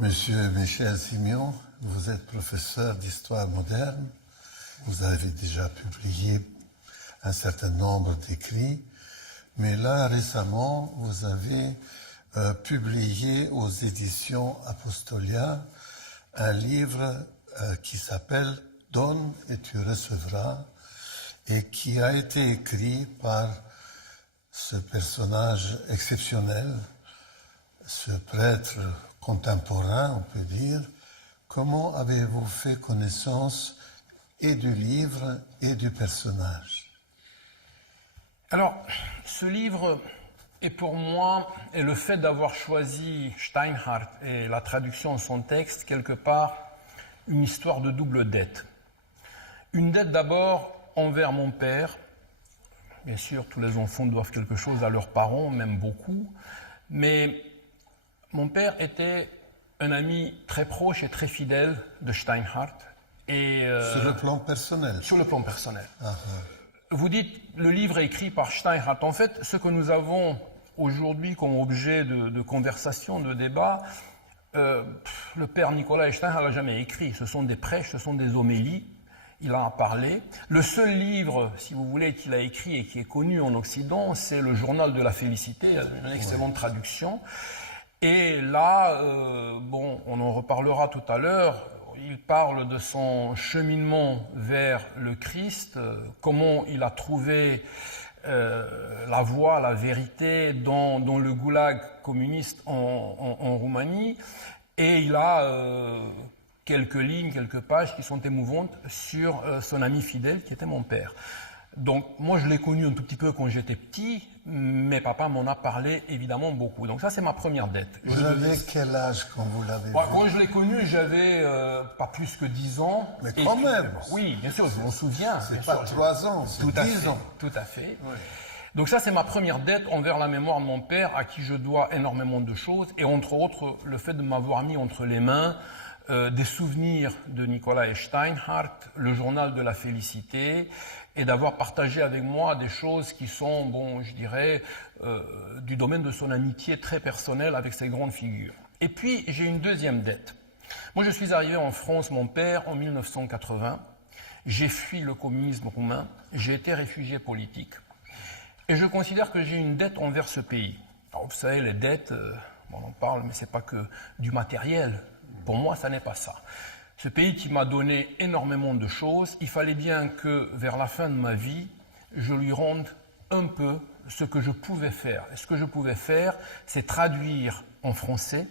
Monsieur Michel Simeon, vous êtes professeur d'histoire moderne. Vous avez déjà publié un certain nombre d'écrits, mais là, récemment, vous avez publié aux éditions Apostolia un livre qui s'appelle « Donne et tu recevras » et qui a été écrit par ce personnage exceptionnel, ce prêtre contemporain, on peut dire. Comment avez-vous fait connaissance et du livre et du personnage? Alors, ce livre est pour moi, et le fait d'avoir choisi Steinhardt et la traduction de son texte, quelque part, une histoire de double dette. Une dette d'abord envers mon père. Bien sûr, tous les enfants doivent quelque chose à leurs parents, même beaucoup. Mais mon père était un ami très proche et très fidèle de Steinhardt. Et, sur le plan personnel? Sur le plan personnel. Ah, Vous dites, le livre est écrit par Steinhardt. En fait, ce que nous avons aujourd'hui comme objet de conversation, de débat, le père Nicolas Steinhardt n'a jamais écrit. Ce sont des prêches, ce sont des homélies. Il en a parlé. Le seul livre, si vous voulez, qu'il a écrit et qui est connu en Occident, c'est le Journal de la Félicité, une excellente traduction. Et là, on en reparlera tout à l'heure. Il parle de son cheminement vers le Christ, comment il a trouvé la voie, la vérité dans le goulag communiste en Roumanie. Et il a quelques lignes, quelques pages qui sont émouvantes sur son ami fidèle qui était mon père. Donc moi je l'ai connu un tout petit peu quand j'étais petit, mais papa m'en a parlé évidemment beaucoup. Donc ça c'est ma première dette. vous avez quel âge quand vous l'avez vu? Quand je l'ai connu, j'avais pas plus que 10 ans. Mais quand même. Oui, bien sûr, je m'en souviens. C'est pas 3 ans, c'est 10 ans. Tout à fait. Oui. Donc ça c'est ma première dette envers la mémoire de mon père, à qui je dois énormément de choses, et entre autres le fait de m'avoir mis entre les mains des souvenirs de Nicolas Steinhardt, le journal de la félicité, et d'avoir partagé avec moi des choses qui sont, je dirais, du domaine de son amitié très personnelle avec ces grandes figures. Et puis, j'ai une deuxième dette. Moi, je suis arrivé en France, mon père, en 1980. J'ai fui le communisme roumain. J'ai été réfugié politique. Et je considère que j'ai une dette envers ce pays. Alors, vous savez, les dettes, on en parle, mais c'est pas que du matériel. Pour moi, ça n'est pas ça. Ce pays qui m'a donné énormément de choses, il fallait bien que, vers la fin de ma vie, je lui rende un peu ce que je pouvais faire. Et ce que je pouvais faire, c'est traduire en français,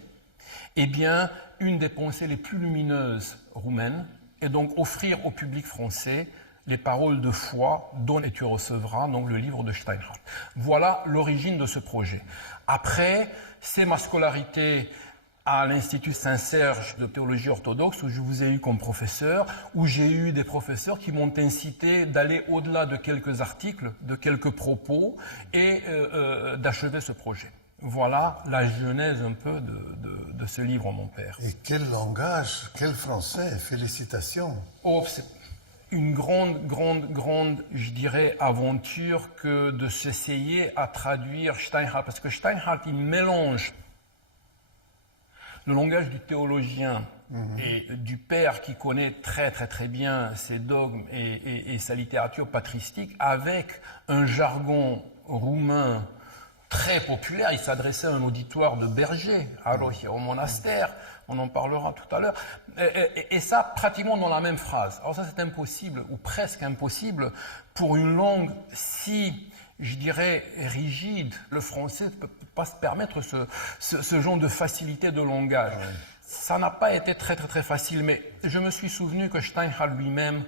une des pensées les plus lumineuses roumaines, et donc offrir au public français les paroles de foi, Donne et tu recevras, donc le livre de Steinhardt. Voilà l'origine de ce projet. Après, c'est ma scolarité à l'Institut Saint-Serge de théologie orthodoxe, où je vous ai eu comme professeur, où j'ai eu des professeurs qui m'ont incité d'aller au-delà de quelques articles, de quelques propos, et d'achever ce projet. Voilà la genèse un peu de ce livre, mon père. Et quel langage, quel français, félicitations. Oh, c'est une grande, je dirais, aventure que de s'essayer à traduire Steinhardt, parce que Steinhardt, il mélange le langage du théologien et du père qui connaît très bien ses dogmes et sa littérature patristique avec un jargon roumain très populaire. Il s'adressait à un auditoire de bergers, alors au monastère, on en parlera tout à l'heure, et ça pratiquement dans la même phrase. Alors ça c'est impossible, ou presque impossible, pour une langue si, je dirais, rigide. Le français ne peut pas se permettre ce genre de facilité de langage. Ouais. Ça n'a pas été très facile, mais je me suis souvenu que Steinhardt lui-même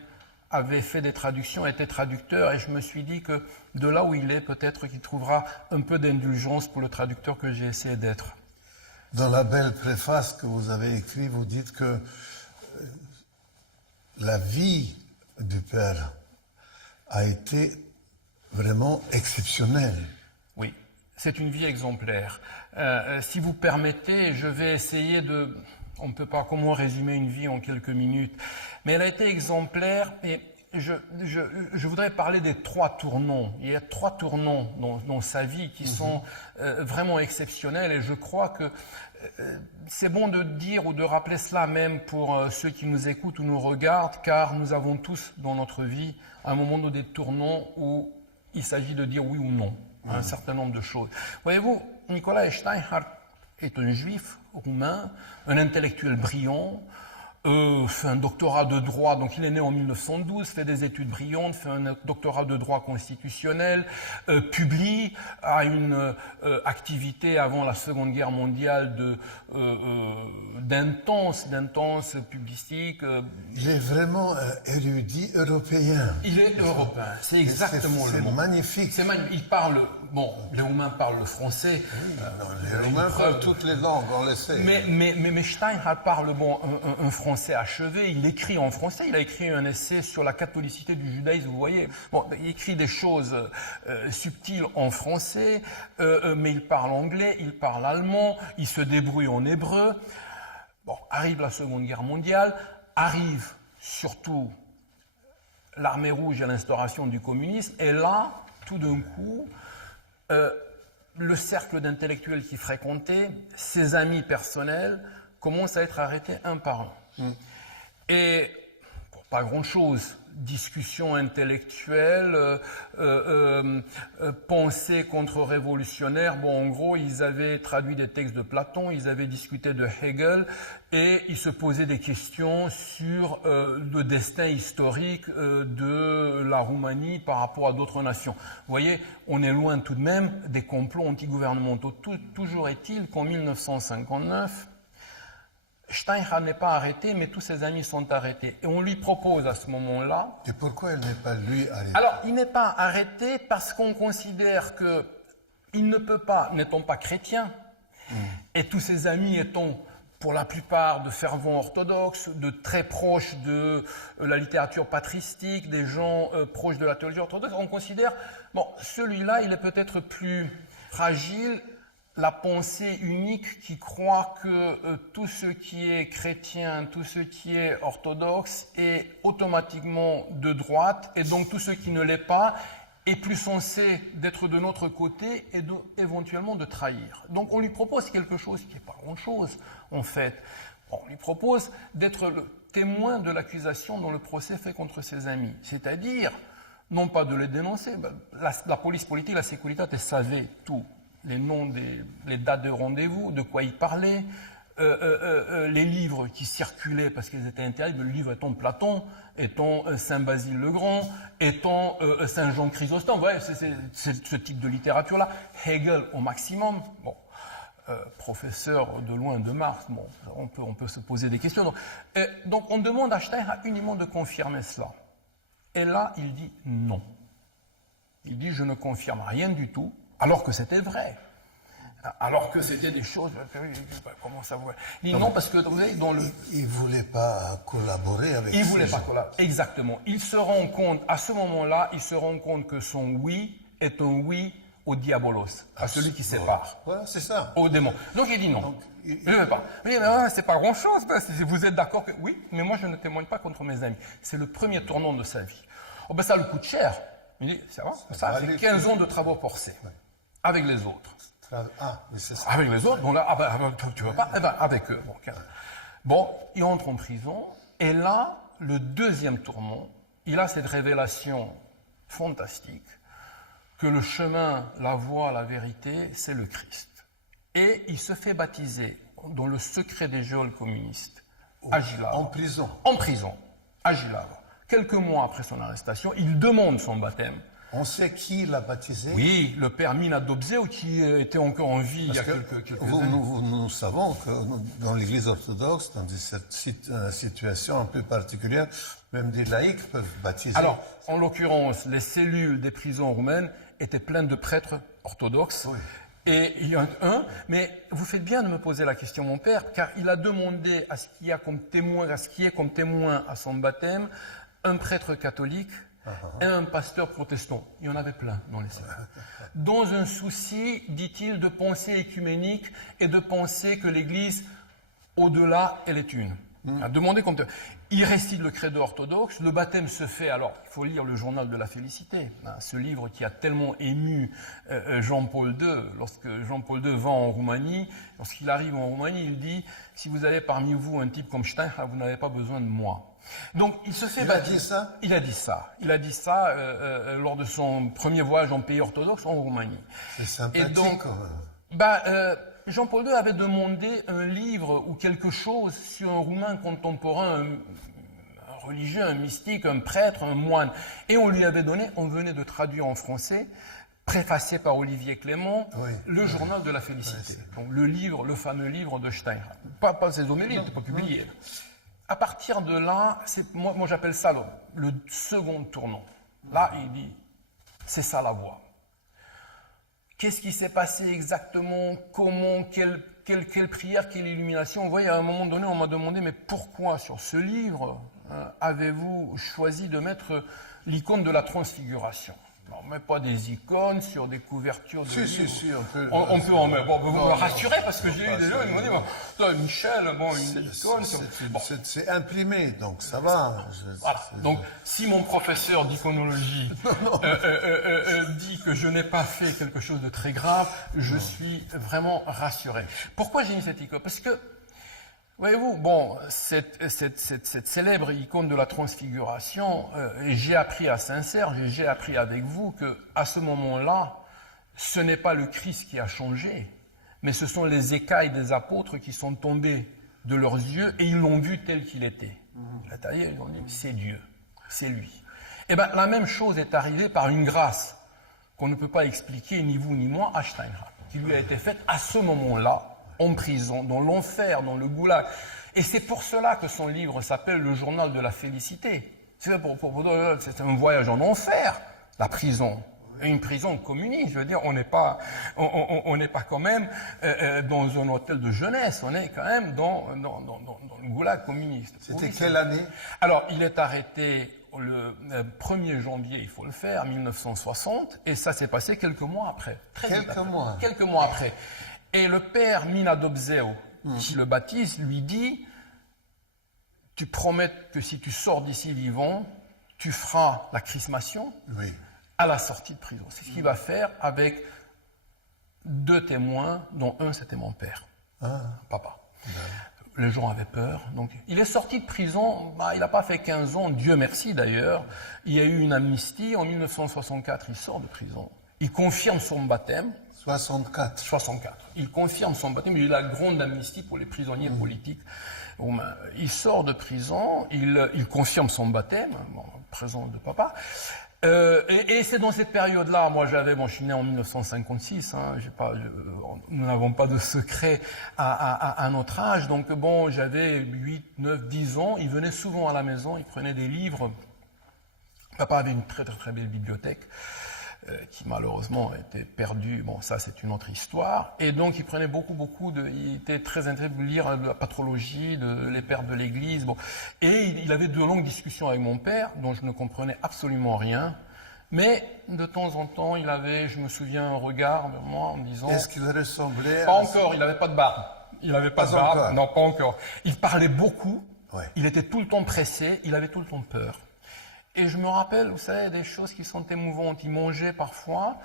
avait fait des traductions, était traducteur, et je me suis dit que de là où il est, peut-être qu'il trouvera un peu d'indulgence pour le traducteur que j'ai essayé d'être. Dans la belle préface que vous avez écrite, vous dites que la vie du père a été vraiment exceptionnelle. Oui, c'est une vie exemplaire. Si vous permettez, je vais essayer on ne peut pas comment résumer une vie en quelques minutes, mais elle a été exemplaire, et je voudrais parler des 3 tournants. Il y a 3 tournants dans sa vie qui sont vraiment exceptionnels et je crois que c'est bon de dire ou de rappeler cela même pour ceux qui nous écoutent ou nous regardent, car nous avons tous dans notre vie un moment de des tournants où il s'agit de dire oui ou non à un certain nombre de choses. Voyez-vous, Nicolae Steinhardt est un juif roumain, un intellectuel brillant, fait un doctorat de droit, donc il est né en 1912, fait des études brillantes, fait un doctorat de droit constitutionnel, publie, a une activité avant la Seconde Guerre mondiale d'intense publicistique. Il est vraiment érudit européen. Il est européen, c'est exactement le mot. C'est magnifique. C'est magnifique. Il parle, bon, les Roumains parlent le français. Les Roumains parlent toutes les langues, on le sait. Mais Steinhardt parle un français achevé, il écrit en français, il a écrit un essai sur la catholicité du judaïsme, vous voyez. Bon, il écrit des choses subtiles en français, mais il parle anglais, il parle allemand, il se débrouille en hébreu. Bon, arrive la Seconde Guerre mondiale, arrive surtout l'armée rouge et l'instauration du communisme, et là, tout d'un coup, le cercle d'intellectuels qu'il fréquentait, ses amis personnels, commencent à être arrêtés un par un. Et pas grand-chose, discussion intellectuelle, pensée contre-révolutionnaire. Bon, en gros, ils avaient traduit des textes de Platon, ils avaient discuté de Hegel et ils se posaient des questions sur le destin historique de la Roumanie par rapport à d'autres nations. Vous voyez, on est loin tout de même des complots antigouvernementaux. Toujours est-il qu'en 1959, Steinhardt n'est pas arrêté, mais tous ses amis sont arrêtés. Et on lui propose à ce moment-là... Et pourquoi il n'est pas, lui, arrêté? Alors, il n'est pas arrêté parce qu'on considère qu'il ne peut pas, n'étant pas chrétien, et tous ses amis étant, pour la plupart, de fervents orthodoxes, de très proches de la littérature patristique, des gens proches de la théologie orthodoxe, on considère, bon, celui-là, il est peut-être plus fragile, la pensée unique qui croit que tout ce qui est chrétien, tout ce qui est orthodoxe est automatiquement de droite et donc tout ce qui ne l'est pas est plus censé d'être de notre côté et éventuellement de trahir. Donc on lui propose quelque chose qui n'est pas grand-chose en fait. On lui propose d'être le témoin de l'accusation dont le procès fait contre ses amis, c'est-à-dire non pas de les dénoncer, la police politique, la sécurité savait tout. Les noms, les dates de rendez-vous, de quoi il parlait, les livres qui circulaient parce qu'ils étaient interdits, le livre étant Platon, étant Saint-Basile le Grand, étant Saint-Jean Chrysostome, ouais, c'est ce type de littérature-là. Hegel au maximum, bon, professeur de loin de Mars, bon, on peut se poser des questions. Donc on demande à Steinhardt uniquement de confirmer cela. Et là, il dit non. Il dit je ne confirme rien du tout. Alors que c'était vrai. Alors que c'était des choses... Comment ça vous... Il dit non, parce que vous voyez, dans le... Il ne voulait pas collaborer avec... Il ne voulait pas collaborer, exactement. Il se rend compte, à ce moment-là, il se rend compte que son oui est un oui au diabolos, à celui qui sépare. Voilà, c'est ça. Au démon. Donc il dit non. Donc, je ne veux pas. Oui, mais c'est pas grand-chose. Vous êtes d'accord que... Oui, mais moi je ne témoigne pas contre mes amis. C'est le premier tournant de sa vie. Oh, ben ça lui coûte cher. Il dit, ça va, ça c'est 15 ans de travaux forcés. Ouais. Avec les autres. Ah, mais c'est ça. Avec les autres, bon là, tu veux pas, eh ben, avec eux. Bon, il entre en prison, et là, le deuxième tournant, il a cette révélation fantastique que le chemin, la voie, la vérité, c'est le Christ. Et il se fait baptiser dans le secret des geôles communistes, à Jihlava. En prison. En prison, à Jihlava. Quelques mois après son arrestation, il demande son baptême. On sait qui l'a baptisé? Oui, le père Mina Dobzeu, qui était encore en vie il y a quelques années. Nous savons que dans l'Église orthodoxe, dans cette situation un peu particulière, même des laïcs peuvent baptiser. Alors, en l'occurrence, les cellules des prisons roumaines étaient pleines de prêtres orthodoxes. Oui. Et il y en a un, mais vous faites bien de me poser la question, mon père, car il a demandé à ce qu'il y ait comme témoin à son baptême un prêtre catholique et un pasteur protestant. Il y en avait plein dans les cellules. Dans un souci, dit-il, de pensée écuménique et de penser que l'Église, au-delà, elle est une. A demandé comme il récite le credo orthodoxe, le baptême se fait, alors il faut lire le journal de la félicité, hein, ce livre qui a tellement ému Jean-Paul II, lorsque Jean-Paul II va en Roumanie, lorsqu'il arrive en Roumanie, il dit, si vous avez parmi vous un type comme Steinhardt, vous n'avez pas besoin de moi. Donc il se fait baptiser. Il a dit ça. Il a dit ça lors de son premier voyage en pays orthodoxe en Roumanie. C'est sympathique. Et donc, Jean-Paul II avait demandé un livre ou quelque chose sur un Roumain contemporain, un religieux, un mystique, un prêtre, un moine. Et on lui avait donné, on venait de traduire en français, préfacé par Olivier Clément, le journal de la félicité. Donc le livre, le fameux livre de Steinhardt. Pas ses homélies, il n'était pas publié. À partir de là, moi j'appelle ça le second tournant. Là, il dit, c'est ça la voie. Qu'est-ce qui s'est passé exactement? Comment? Quelle prière? Quelle illumination? Vous voyez, à un moment donné, on m'a demandé, mais pourquoi sur ce livre avez-vous choisi de mettre l'icône de la transfiguration? On ne met pas des icônes sur des couvertures de livres. Si, on peut en mettre. Bon, vous me rassurez, parce que j'ai eu des gens qui m'ont dit, Michel, une icône. C'est imprimé, donc ça va. Voilà. Donc, si mon professeur d'iconologie dit que je n'ai pas fait quelque chose de très grave, je suis vraiment rassuré. Pourquoi j'ai mis cette icône? Parce que, voyez-vous, bon, cette célèbre icône de la transfiguration, j'ai appris à Saint-Serge, j'ai appris avec vous qu'à ce moment-là, ce n'est pas le Christ qui a changé, mais ce sont les écailles des apôtres qui sont tombées de leurs yeux et ils l'ont vu tel qu'il était. C'est-à-dire, ils ont dit, c'est Dieu, c'est lui. Eh bien, la même chose est arrivée par une grâce qu'on ne peut pas expliquer, ni vous ni moi, à Steinhardt, qui lui a été faite à ce moment-là, en prison, dans l'enfer, dans le goulag. Et c'est pour cela que son livre s'appelle Le journal de la félicité. C'est un voyage en enfer, la prison. Et une prison communiste, je veux dire, on n'est pas quand même dans un hôtel de jeunesse, on est quand même dans le goulag communiste. C'était quelle année? Alors, il est arrêté le 1er janvier, il faut le faire, 1960, et ça s'est passé quelques mois après. Quelques mois après. Et le père Mina Dobzeo, qui le baptise, lui dit, tu promets que si tu sors d'ici vivant, tu feras la chrismation à la sortie de prison. C'est ce qu'il va faire avec 2 témoins, dont un c'était mon père, papa. Les gens avaient peur. Donc, il est sorti de prison, il n'a pas fait 15 ans, Dieu merci d'ailleurs. Il y a eu une amnistie, en 1964, il sort de prison. Il confirme son baptême. 64. Il confirme son baptême. Il y a eu la grande amnistie pour les prisonniers politiques. Il sort de prison, il confirme son baptême, présent de papa. Et c'est dans cette période-là, moi je suis né en 1956, nous n'avons pas de secret à notre âge, donc bon, j'avais 8, 9, 10 ans, il venait souvent à la maison, il prenait des livres. Papa avait une très très très belle bibliothèque. Qui malheureusement était perdu. Bon, ça c'est une autre histoire. Et donc il prenait il était très intéressé de lire la patrologie, les pères de l'Église. Bon. Et il avait de longues discussions avec mon père, dont je ne comprenais absolument rien. Mais de temps en temps, il avait, je me souviens, un regard vers moi en me disant... Est-ce qu'il ressemblait Pas encore, il n'avait pas de barbe. Il n'avait pas de barbe. Encore. Non, pas encore. Il parlait beaucoup. Ouais. Il était tout le temps pressé. Il avait tout le temps peur. Et je me rappelle, vous savez, des choses qui sont émouvantes. Il mangeait parfois,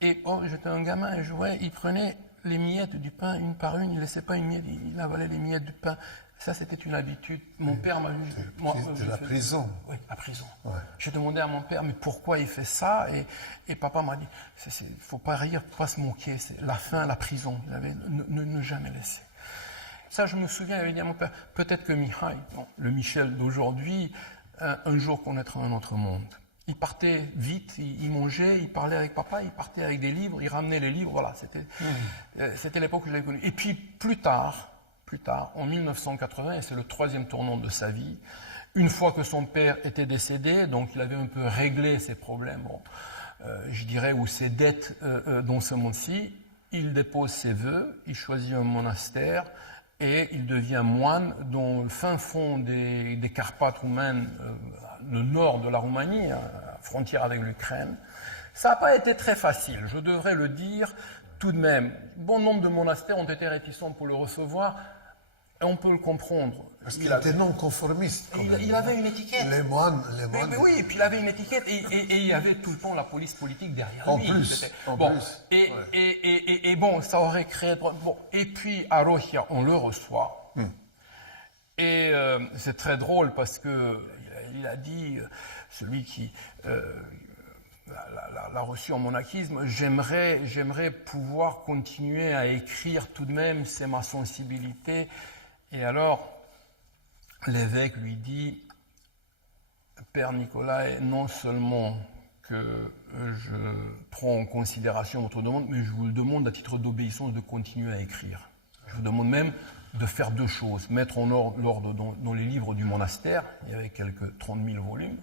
et j'étais un gamin, et je voyais, il prenait les miettes du pain une par une, il ne laissait pas une miette, il avalait les miettes du pain. Ça, c'était une habitude. Mon père m'a vu... De la prison. Oui, la prison. Ouais. J'ai demandé à mon père, mais pourquoi il fait ça? Et papa m'a dit, il ne faut pas rire, pas se moquer, c'est la faim, la prison. Il avait ne jamais laisser. Ça, je me souviens, il avait dit à mon père, peut-être que Mihai, le Michel d'aujourd'hui, un jour connaîtra un autre monde. Il partait vite, il mangeait, il parlait avec papa, il partait avec des livres, il ramenait les livres, voilà, c'était l'époque où je l'avais connu. Et puis plus tard, en 1980, et c'est le 3e tournant de sa vie, une fois que son père était décédé, donc il avait un peu réglé ses problèmes, je dirais, ou ses dettes dans ce monde-ci, il dépose ses vœux, il choisit un monastère, et il devient moine dans le fin fond des Carpates roumaines, le nord de la Roumanie, frontière avec l'Ukraine. Ça n'a pas été très facile, je devrais le dire tout de même. Bon nombre de monastères ont été réticents pour le recevoir. Et on peut le comprendre. Parce qu'il était non-conformiste. Il avait une étiquette. Les moines. Mais oui, et puis il avait une étiquette et il y avait tout le temps la police politique derrière En lui. plus. Et bon, ça aurait créé... Bon, et puis à Rohia, on le reçoit. Et c'est très drôle parce que il a dit, celui qui l'a reçu en monachisme, j'aimerais pouvoir continuer à écrire tout de même, c'est ma sensibilité. Et alors, l'évêque lui dit, Père Nicolas, non seulement que je prends en considération votre demande, mais je vous le demande à titre d'obéissance de continuer à écrire. Je vous demande même de faire deux choses, mettre en ordre dans les livres du monastère, il y avait quelques 30 000 volumes,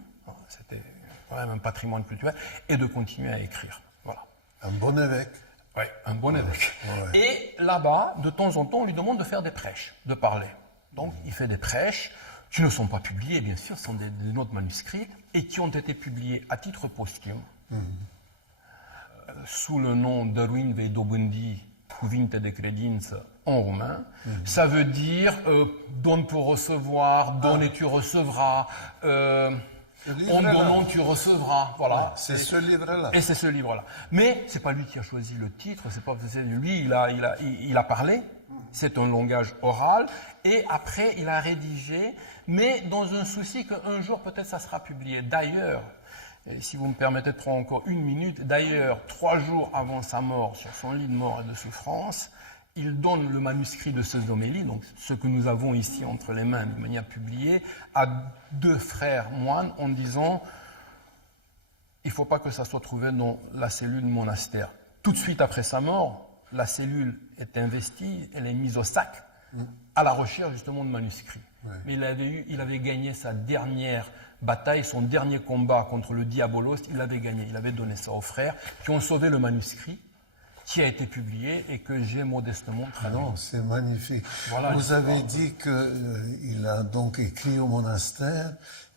c'était quand même un patrimoine culturel, et de continuer à écrire. Voilà. Un bon évêque. Oui, un bon évêque. Ouais. Et là-bas, de temps en temps, on lui demande de faire des prêches, de parler. Donc, il fait des prêches qui ne sont pas publiés, bien sûr, ce sont des notes manuscrites, et qui ont été publiés à titre posthume, sous le nom d'Erwin Veidobundi, Cuvinte de Credință, en roumain. Ça veut dire donne pour recevoir, donne et tu recevras, en donnant tu recevras. Voilà. C'est ce livre-là. Et c'est ce livre-là. Mais c'est pas lui qui a choisi le titre, c'est lui, il a parlé. C'est un langage oral. Et après, il a rédigé, mais dans un souci qu'un jour, peut-être, ça sera publié. D'ailleurs, et si vous me permettez de prendre encore une minute, d'ailleurs, 3 jours avant sa mort, sur son lit de mort et de souffrance, il donne le manuscrit de ses homélies, donc ce que nous avons ici entre les mains de manière publiée, à 2 frères moines en disant il ne faut pas que ça soit trouvé dans la cellule monastère. Tout de suite après sa mort, la cellule est investie, elle est mise au sac à la recherche justement de manuscrits. Ouais. Mais il avait gagné sa dernière bataille, son dernier combat contre le diabolos, il l'avait gagné. Il avait donné ça aux frères qui ont sauvé le manuscrit qui a été publié et que j'ai modestement traduit. Non, c'est magnifique. Voilà, vous avez dit qu'il a donc écrit au monastère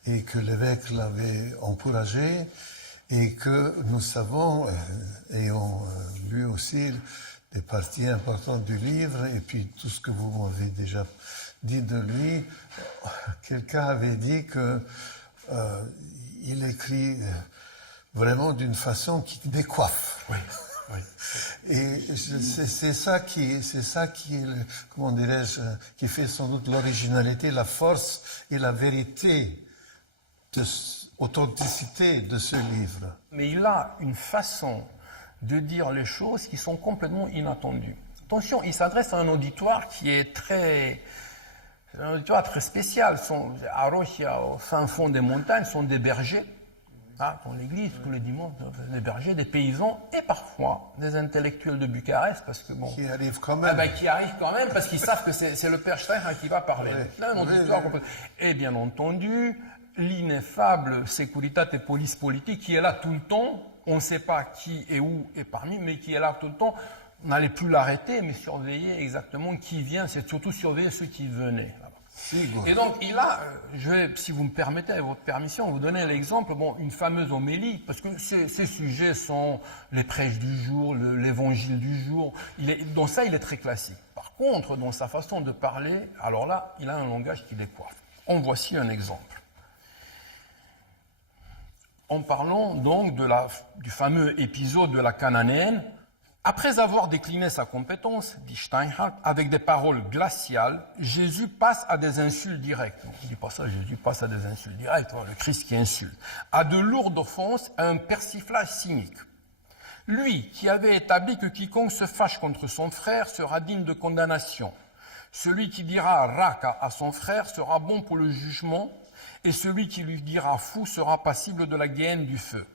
et que l'évêque l'avait encouragé et que nous savons, ayant lu aussi des parties importantes du livre et puis tout ce que vous m'avez déjà dit de lui, quelqu'un avait dit que il écrit vraiment d'une façon qui décoiffe. Oui. Oui. Et c'est ça qui comment dirais-je, qui fait sans doute l'originalité, la force et la vérité, l'authenticité de ce livre. Mais il a une façon de dire les choses qui sont complètement inattendues. Attention, il s'adresse à un auditoire qui est un auditoire très spécial. À Rohia, au fin fond des montagnes, sont des bergers. Dans l'église, tous les dimanches, des bergers, des paysans et parfois des intellectuels de Bucarest, parce que bon, qui arrivent quand même, qui arrivent quand même parce qu'ils savent que c'est le père Steinhardt qui va parler. Oui. Là, un auditoire. Oui. Et bien entendu, l'ineffable Securitate Police Politique qui est là tout le temps. On ne sait pas qui et où est parmi, mais qui est là tout le temps. On n'allait plus l'arrêter, mais surveiller exactement qui vient. C'est surtout surveiller ceux qui venaient. Et donc, il a, je vais, si vous me permettez, avec votre permission, vous donner l'exemple, une fameuse homélie, parce que ces sujets sont les prêches du jour, l'évangile du jour. Dans ça, il est très classique. Par contre, dans sa façon de parler, alors là, il a un langage qui décoiffe. En voici un exemple. En parlant donc du fameux épisode de la Cananéenne, après avoir décliné sa compétence, dit Steinhardt, avec des paroles glaciales, Jésus passe à des insultes directes. Non, il ne dit pas ça, Jésus passe à des insultes directes, le Christ qui insulte. À de lourdes offenses, à un persiflage cynique. Lui, qui avait établi que quiconque se fâche contre son frère sera digne de condamnation. Celui qui dira raka à son frère sera bon pour le jugement, et celui qui lui dira fou sera passible de la géhenne du feu.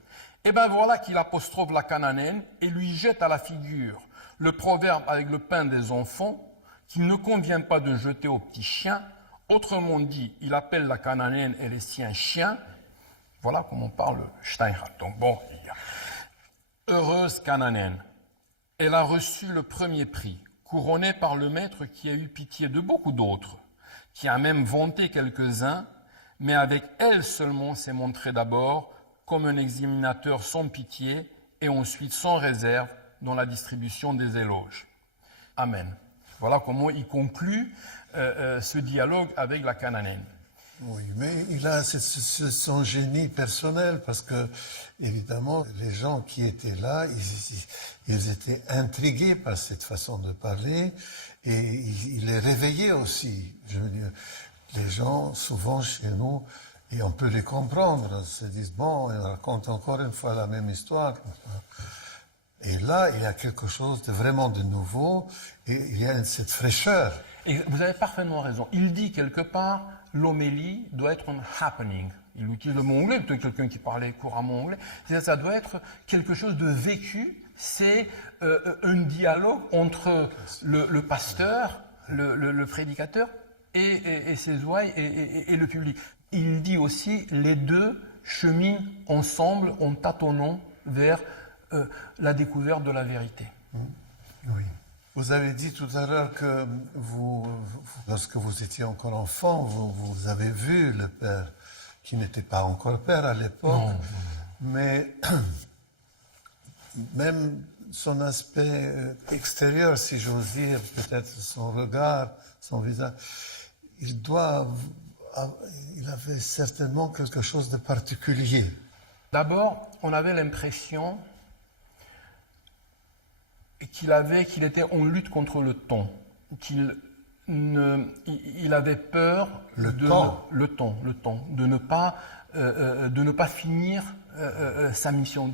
Et bien voilà qu'il apostrophe la Cananéenne et lui jette à la figure le proverbe avec le pain des enfants qu'il ne convient pas de jeter aux petits chiens. Autrement dit, il appelle la Cananéenne et les siens chiens. Voilà comment parle Steinhardt. Donc bon, heureuse Cananéenne, elle a reçu le premier prix, couronnée par le maître qui a eu pitié de beaucoup d'autres, qui a même vanté quelques-uns, mais avec elle seulement s'est montré d'abord comme un examinateur sans pitié et ensuite sans réserve dans la distribution des éloges. Amen. Voilà comment il conclut ce dialogue avec la Cananéenne. Oui, mais il a son génie personnel parce que, évidemment, les gens qui étaient là, ils étaient intrigués par cette façon de parler et il les réveillait aussi. Je veux dire, les gens, souvent chez nous, et on peut les comprendre, se disent, bon, ils racontent encore une fois la même histoire. Et là, il y a quelque chose de vraiment de nouveau et il y a cette fraîcheur. Et vous avez parfaitement raison. Il dit quelque part, l'homélie doit être un happening. Il utilise le mot anglais, peut-être quelqu'un qui parlait couramment anglais. C'est-à-dire, ça doit être quelque chose de vécu. C'est un dialogue entre le pasteur, le prédicateur, et ses ouailles et le public. Il dit aussi, les deux cheminent ensemble en tâtonnant vers la découverte de la vérité. Oui. Vous avez dit tout à l'heure que lorsque vous étiez encore enfant, vous avez vu le père, qui n'était pas encore père à l'époque, mais même son aspect extérieur, si j'ose dire, peut-être son regard, son visage, il avait certainement quelque chose de particulier. D'abord, on avait l'impression qu'il était en lutte contre le temps, qu'il avait peur de ne pas finir sa mission.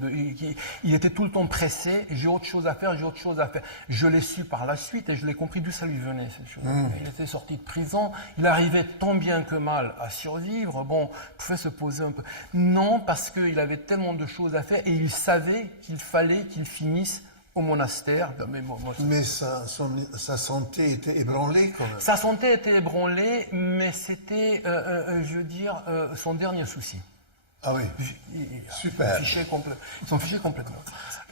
Il était tout le temps pressé, j'ai autre chose à faire. Je l'ai su par la suite et je l'ai compris d'où ça lui venait, cette chose. Il était sorti de prison, il arrivait tant bien que mal à survivre, bon, il pouvait se poser un peu. Non, parce qu'il avait tellement de choses à faire et il savait qu'il fallait qu'il finisse au monastère. Mais sa santé était ébranlée quand même. Sa santé était ébranlée, mais c'était, je veux dire, son dernier souci. Ah oui, super. Ils s'en fichaient complètement.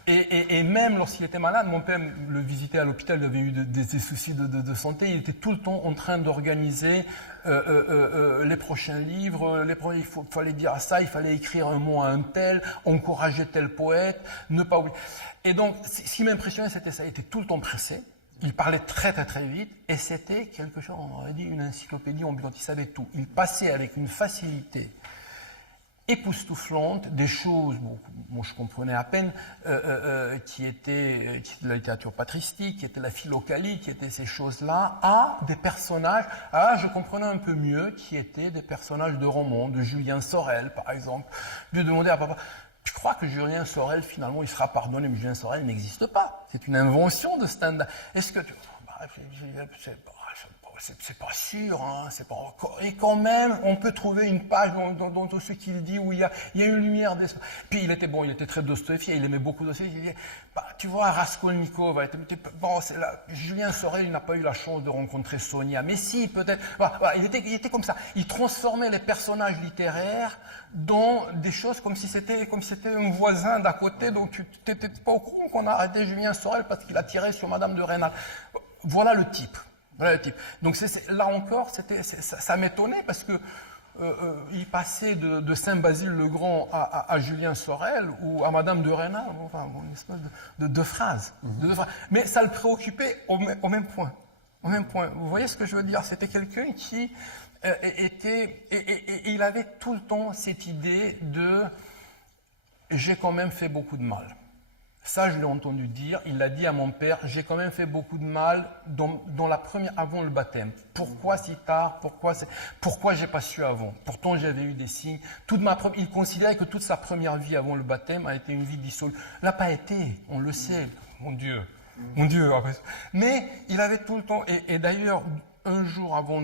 Et même lorsqu'il était malade, mon père le visitait à l'hôpital, il avait eu des soucis de santé, il était tout le temps en train d'organiser les prochains livres, il fallait dire ça, il fallait écrire un mot à un tel, encourager tel poète, ne pas oublier. Et donc, ce qui m'impressionnait, c'était ça, il était tout le temps pressé, il parlait très très très vite, et c'était quelque chose, on aurait dit une encyclopédie ambulante, il savait tout. Il passait avec une facilité époustouflante, des choses, moi je comprenais à peine, qui étaient de la littérature patristique, qui étaient la philocalie, qui étaient ces choses-là, à des personnages, je comprenais un peu mieux, qui étaient des personnages de romans, de Julien Sorel par exemple. Je demandais à papa, je crois que Julien Sorel finalement il sera pardonné, mais Julien Sorel n'existe pas, c'est une invention de Stendhal. Est-ce que tu... C'est pas sûr, hein, c'est pas encore. Et quand même, on peut trouver une page dans tout ce qu'il dit où il y a une lumière d'espoir. Puis il était très Dostoïevski, il aimait beaucoup Dostoïevski. Il disait, tu vois, Raskolnikov, Julien Sorel, il n'a pas eu la chance de rencontrer Sonia, mais si, peut-être. Il était comme ça. Il transformait les personnages littéraires dans des choses comme si c'était un voisin d'à côté, donc tu n'étais pas au courant qu'on a arrêté Julien Sorel parce qu'il a tiré sur Madame de Rênal. Voilà le type. Voilà le type. Donc là encore, ça m'étonnait parce que il passait de Saint-Basile-le-Grand à Julien Sorel ou à Madame de Rênal, enfin une espèce de phrase. Mais ça le préoccupait au même point. Au même point. Vous voyez ce que je veux dire? C'était quelqu'un qui était... Et il avait tout le temps cette idée de « j'ai quand même fait beaucoup de mal ». Ça, je l'ai entendu dire, il l'a dit à mon père, j'ai quand même fait beaucoup de mal dans la première, avant le baptême. Pourquoi si tard? Pourquoi j'ai pas su avant? Pourtant, j'avais eu des signes. Il considérait que toute sa première vie avant le baptême a été une vie dissolue. L'a pas été, on le sait. Mon Dieu. Mais il avait tout le temps, et d'ailleurs, 2 jours avant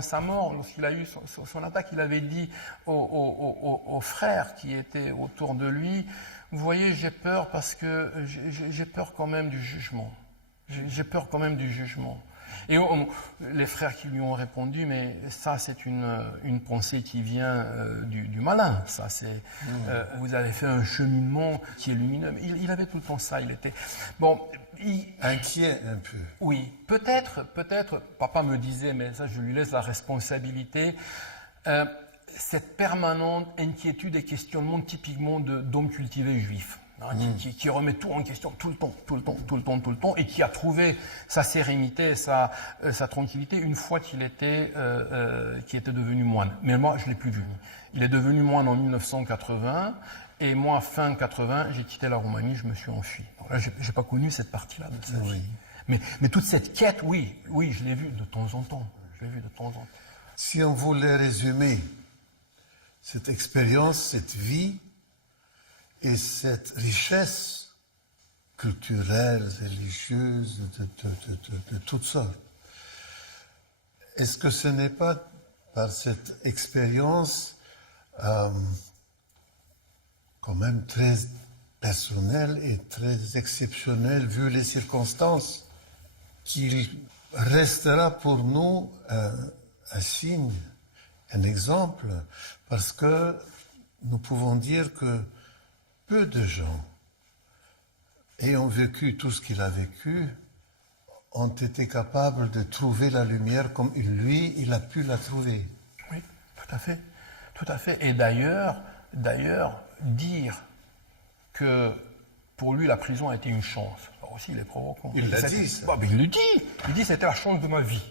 sa mort, lorsqu'il a eu son attaque, il avait dit aux frères qui étaient autour de lui, vous voyez, j'ai peur parce que j'ai peur quand même du jugement. J'ai peur quand même du jugement. Et les frères qui lui ont répondu, mais ça c'est une pensée qui vient du malin. Ça c'est vous avez fait un cheminement qui est lumineux. Il avait tout le temps ça. Il était inquiet un peu. Oui, peut-être. Papa me disait, mais ça je lui laisse la responsabilité. Cette permanente inquiétude et questionnement typiquement d'homme cultivé juif. hein, qui remet tout en question tout le temps, et qui a trouvé sa sérénité, sa tranquillité une fois qu'il était devenu moine. Mais moi, je l'ai plus vu. Il est devenu moine en 1980, et moi, fin 80, j'ai quitté la Roumanie, je me suis enfui. Donc là, j'ai pas connu cette partie-là de sa vie. Mais toute cette quête, oui, je l'ai vue de temps en temps. Si on voulait résumer cette expérience, cette vie et cette richesse culturelle, religieuse, de toutes sortes, est-ce que ce n'est pas par cette expérience quand même très personnelle et très exceptionnelle vu les circonstances qu'il restera pour nous un signe, un exemple, parce que nous pouvons dire que peu de gens ayant vécu tout ce qu'il a vécu ont été capables de trouver la lumière comme lui, il a pu la trouver. Oui, tout à fait. Et d'ailleurs, dire que pour lui la prison a été une chance, alors aussi il est provoquant. Il l'a dit, ça. Il le dit. Il dit c'était la chance de ma vie.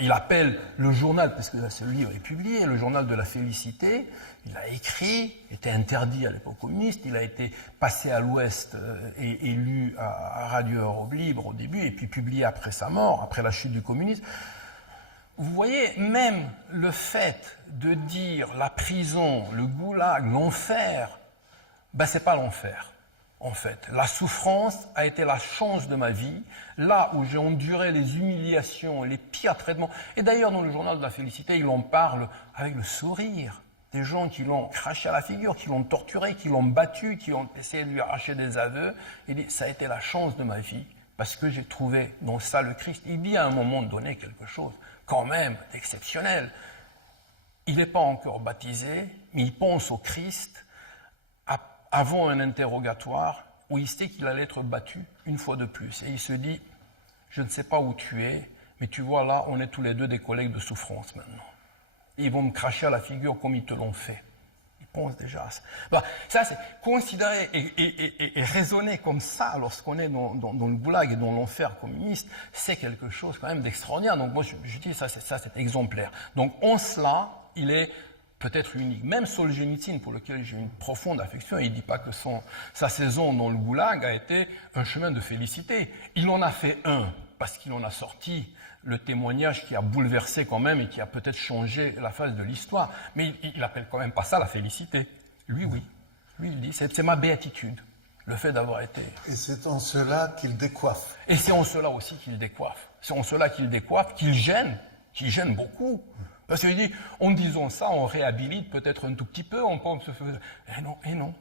Il appelle le journal, parce que ce livre est publié, le journal de la félicité, il a écrit, il était interdit à l'époque communiste, il a été passé à l'Ouest et lu à Radio Europe Libre au début, et puis publié après sa mort, après la chute du communisme. Vous voyez, même le fait de dire la prison, le goulag, l'enfer, c'est pas l'enfer. En fait, la souffrance a été la chance de ma vie, là où j'ai enduré les humiliations, les pires traitements. Et d'ailleurs, dans le journal de la félicité, il en parle avec le sourire. Des gens qui l'ont craché à la figure, qui l'ont torturé, qui l'ont battu, qui ont essayé de lui arracher des aveux. Il dit, ça a été la chance de ma vie, parce que j'ai trouvé dans ça le Christ. Il dit à un moment donné quelque chose, quand même, d'exceptionnel. Il n'est pas encore baptisé, mais il pense au Christ avant un interrogatoire où il sait qu'il allait être battu une fois de plus. Et il se dit, je ne sais pas où tu es, mais tu vois là, on est tous les deux des collègues de souffrance maintenant. Et ils vont me cracher à la figure comme ils te l'ont fait. Il pense déjà à ça. Ça, c'est considérer et raisonner comme ça lorsqu'on est dans le goulag et dans l'enfer communiste, c'est quelque chose quand même d'extraordinaire. Donc moi, je dis ça, c'est exemplaire. Donc en cela, il est peut-être unique. Même Solzhenitsyn, pour lequel j'ai une profonde affection, il ne dit pas que sa saison dans le goulag a été un chemin de félicité. Il en a fait un, parce qu'il en a sorti le témoignage qui a bouleversé quand même et qui a peut-être changé la face de l'histoire. Mais il appelle quand même pas ça la félicité. Lui, oui. Lui, il dit, c'est ma béatitude, le fait d'avoir été... Et c'est en cela qu'il décoiffe. Et c'est en cela aussi qu'il décoiffe. C'est en cela qu'il décoiffe, qu'il gêne beaucoup. Parce qu'il dit, en disant ça, on réhabilite peut-être un tout petit peu, on pense se faire... Et non.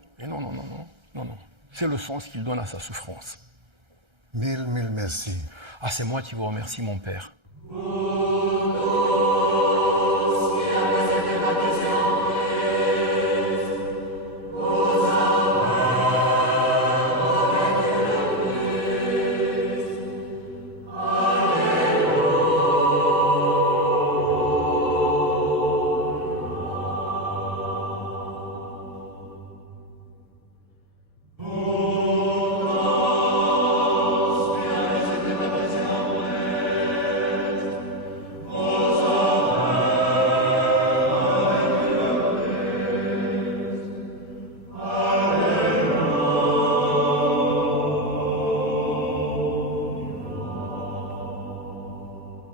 C'est le sens qu'il donne à sa souffrance. Mille merci. Ah, c'est moi qui vous remercie, mon père.